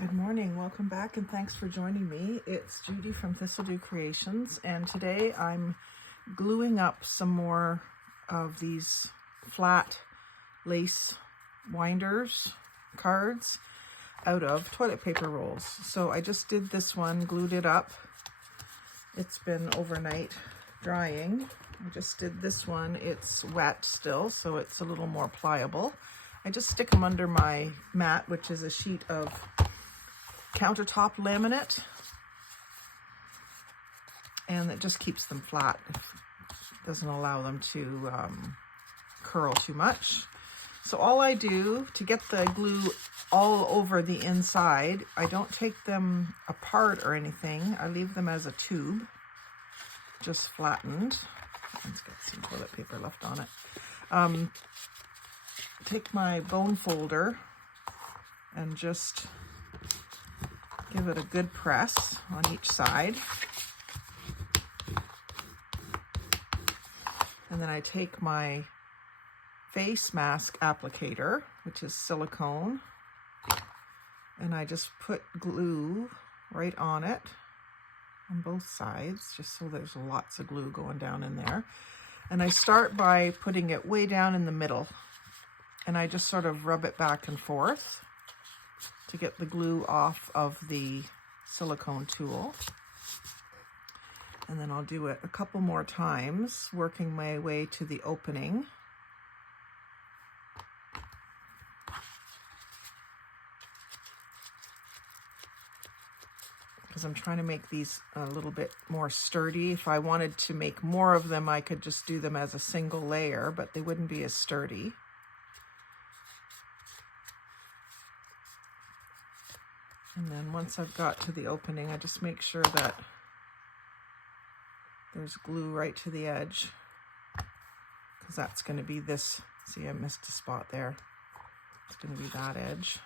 Good morning, welcome back, and thanks for joining me. It's Judy from Thistledew Creations, and today I'm gluing up some more of these flat lace winders cards out of toilet paper rolls. So I just did this one, glued it up. It's been overnight drying. I just did this one. It's wet still, so it's a little more pliable. I just stick them under my mat, which is a sheet of countertop laminate, and it just keeps them flat. It doesn't allow them to curl too much. So all I do to get the glue all over the inside, I don't take them apart or anything. I leave them as a tube, just flattened. Let's get some toilet paper left on it. Take my bone folder and just give it a good press on each side. And then I take my face mask applicator, which is silicone, and I just put glue right on it on both sides, just so there's lots of glue going down in there. And I start by putting it way down in the middle, and I just sort of rub it back and forth to get the glue off of the silicone tool. And then I'll do it a couple more times, working my way to the opening. Because I'm trying to make these a little bit more sturdy. If I wanted to make more of them, I could just do them as a single layer, but they wouldn't be as sturdy. And then once I've got to the opening, I just make sure that there's glue right to the edge, because that's going to be this. See, I missed a spot there. It's going to be that edge.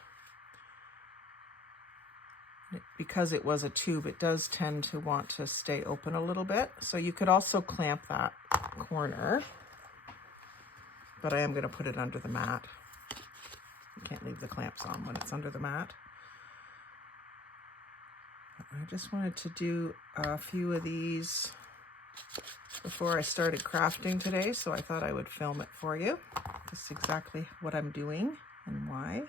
Because it was a tube, it does tend to want to stay open a little bit. So you could also clamp that corner, but I am going to put it under the mat. You can't leave the clamps on when it's under the mat. I just wanted to do a few of these before I started crafting today, so I thought I would film it for you, just exactly what I'm doing and why.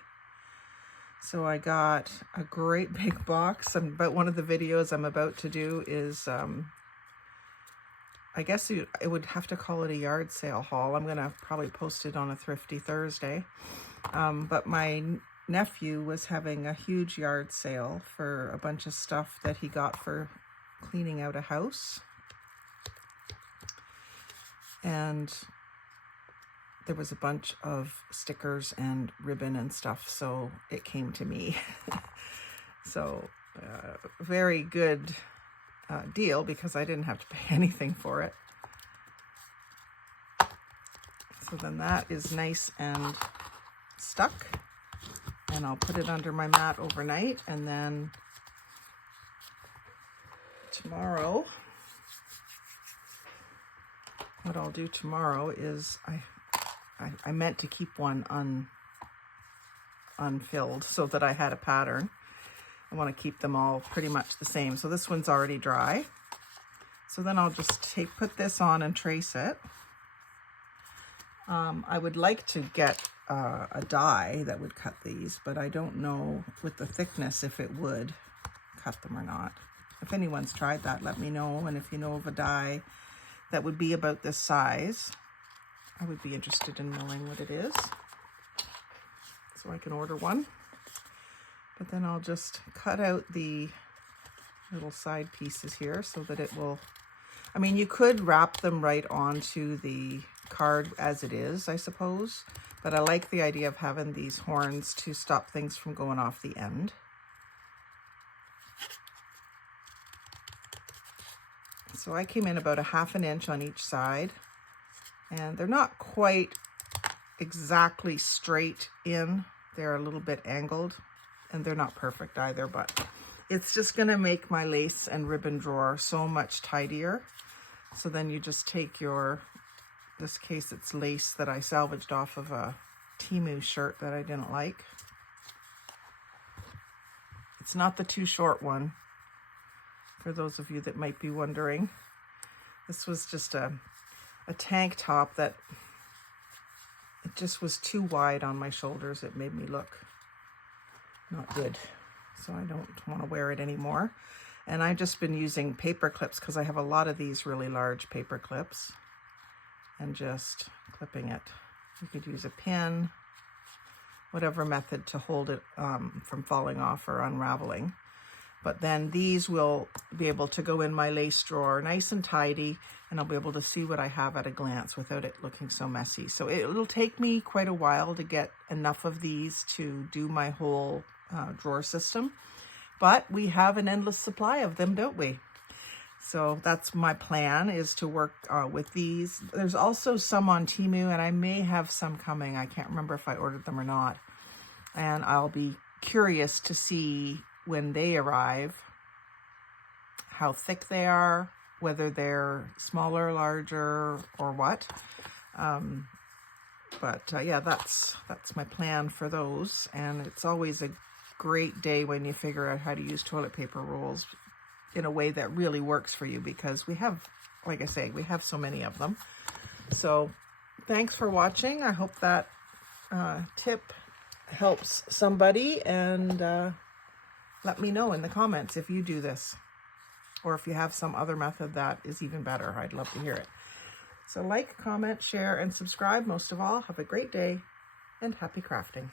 So I got a great big box, and but one of the videos I'm about to do is, I guess I would have to call it a yard sale haul. I'm going to probably post it on a Thrifty Thursday, but my nephew was having a huge yard sale for a bunch of stuff that he got for cleaning out a house. And there was a bunch of stickers and ribbon and stuff, so it came to me. So very good deal, because I didn't have to pay anything for it. So then that is nice and stuck. And I'll put it under my mat overnight, and then tomorrow, what I'll do tomorrow is I meant to keep one unfilled so that I had a pattern. I want to keep them all pretty much the same. So this one's already dry. So then I'll just put this on and trace it. I would like to get a die that would cut these, but I don't know with the thickness if it would cut them or not. If anyone's tried that, let me know. And if you know of a die that would be about this size, I would be interested in knowing what it is, so I can order one. But then I'll just cut out the little side pieces here so that it will, I mean, you could wrap them right onto the card as it is, I suppose, but I like the idea of having these horns to stop things from going off the end. So I came in about 1/2 inch on each side, and they're not quite exactly straight in. They're a little bit angled, and they're not perfect either, but it's just going to make my lace and ribbon drawer so much tidier. So then you just take your, this case it's lace that I salvaged off of a Temu shirt that I didn't like. It's not the too short one, for those of you that might be wondering. This was just a tank top that it just was too wide on my shoulders. It made me look not good. So I don't want to wear it anymore. And I've just been using paper clips because I have a lot of these really large paper clips, and just clipping it. You could use a pin, whatever method to hold it from falling off or unraveling. But then these will be able to go in my lace drawer nice and tidy, and I'll be able to see what I have at a glance without it looking so messy. So it'll take me quite a while to get enough of these to do my whole drawer system. But we have an endless supply of them, don't we? So that's my plan, is to work with these. There's also some on Temu, and I may have some coming. I can't remember if I ordered them or not. And I'll be curious to see when they arrive how thick they are, whether they're smaller, larger, or what. Yeah, that's my plan for those. And it's always a great day when you figure out how to use toilet paper rolls in a way that really works for you, because we have, like I say, we have so many of them. So thanks for watching. I hope that tip helps somebody, and let me know in the comments if you do this, or if you have some other method that is even better. I'd love to hear it. So like, comment, share, and subscribe. Most of all, have a great day and happy crafting.